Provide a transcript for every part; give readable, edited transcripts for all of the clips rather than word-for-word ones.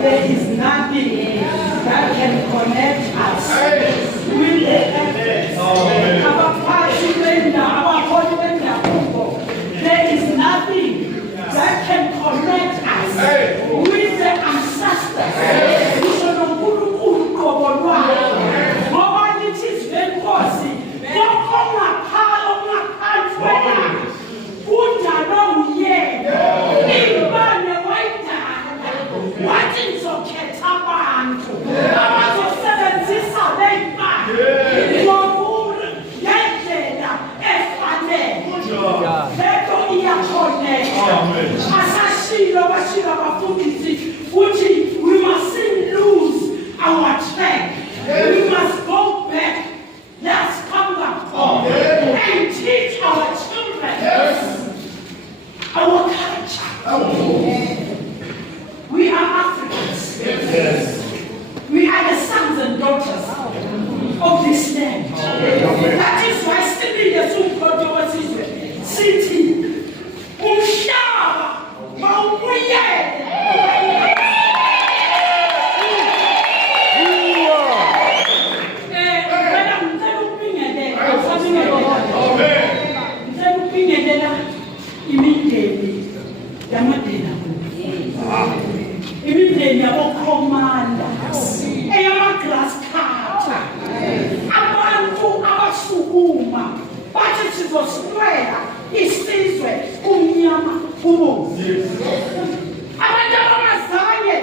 There is nothing that can connect us with the earth. There is nothing that can connect us with the ancestors. We mustn't lose our track. We must go back. Let's come back home and teach our children our culture. We are Africans. We are the sons and daughters of this land. That is why still the city. Imideni yabokhomanda eyama-grass cutter abantu abasukuma bathi sizoswela isizwe kumnyama kubomvu. Abantu abangazange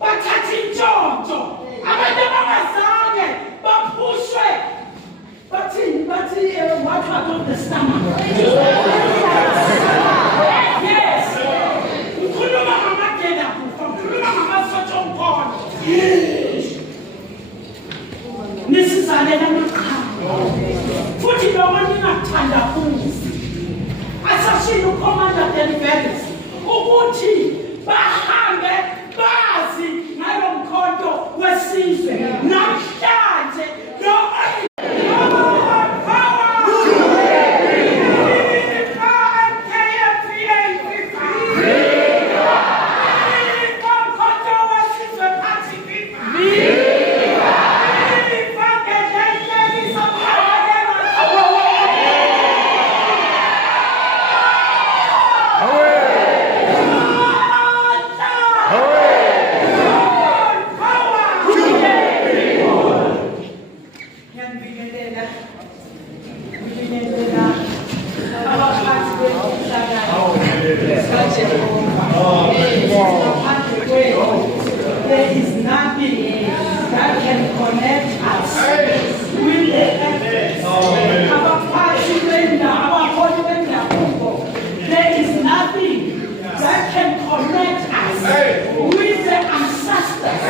bathathe intshontsho, abantu abangazange baphushwe bathi what part of the stomach. Nisizalela amaqhawe futhi noma ningathandabuzi asashilo uCommander Delveris ukuthi bahambe bazi ngalo mkhonto wesizwe namhlanje lo there is nothing that can connect us with the earth. There is nothing that can connect us with the ancestors.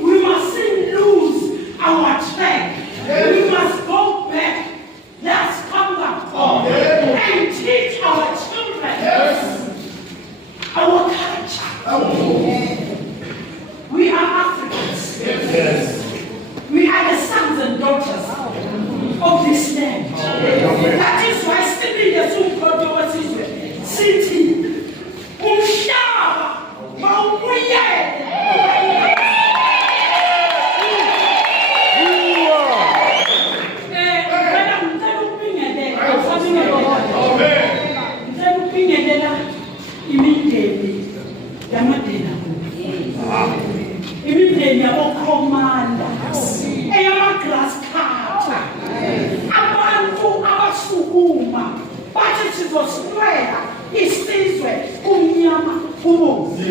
We mustn't lose our track. We must go back. Let's come back home and teach our children our culture. We are Africans. We are the sons and daughters of this land. That is why still the city. Imideni yabokhomanda eyama-grass cutter abantu abasukuma bathi sizoswela isizwe kumnyama kubomvu.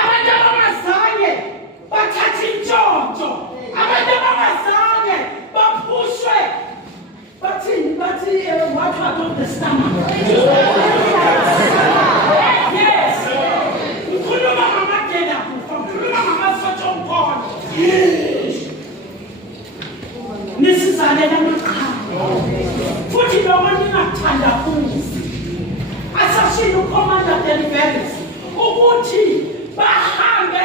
Abantu abangazange bathathe intshontsho, abantu abangazange baphushwe part of the stomach. Yes. Ukhuluma ngamadela kufa, ukhuluma ngamasotha omkhono. Nisizalela amaqhawe. Futhi lokho ningathandabuzi. Asashilo commander deliverance ukuthi bahambe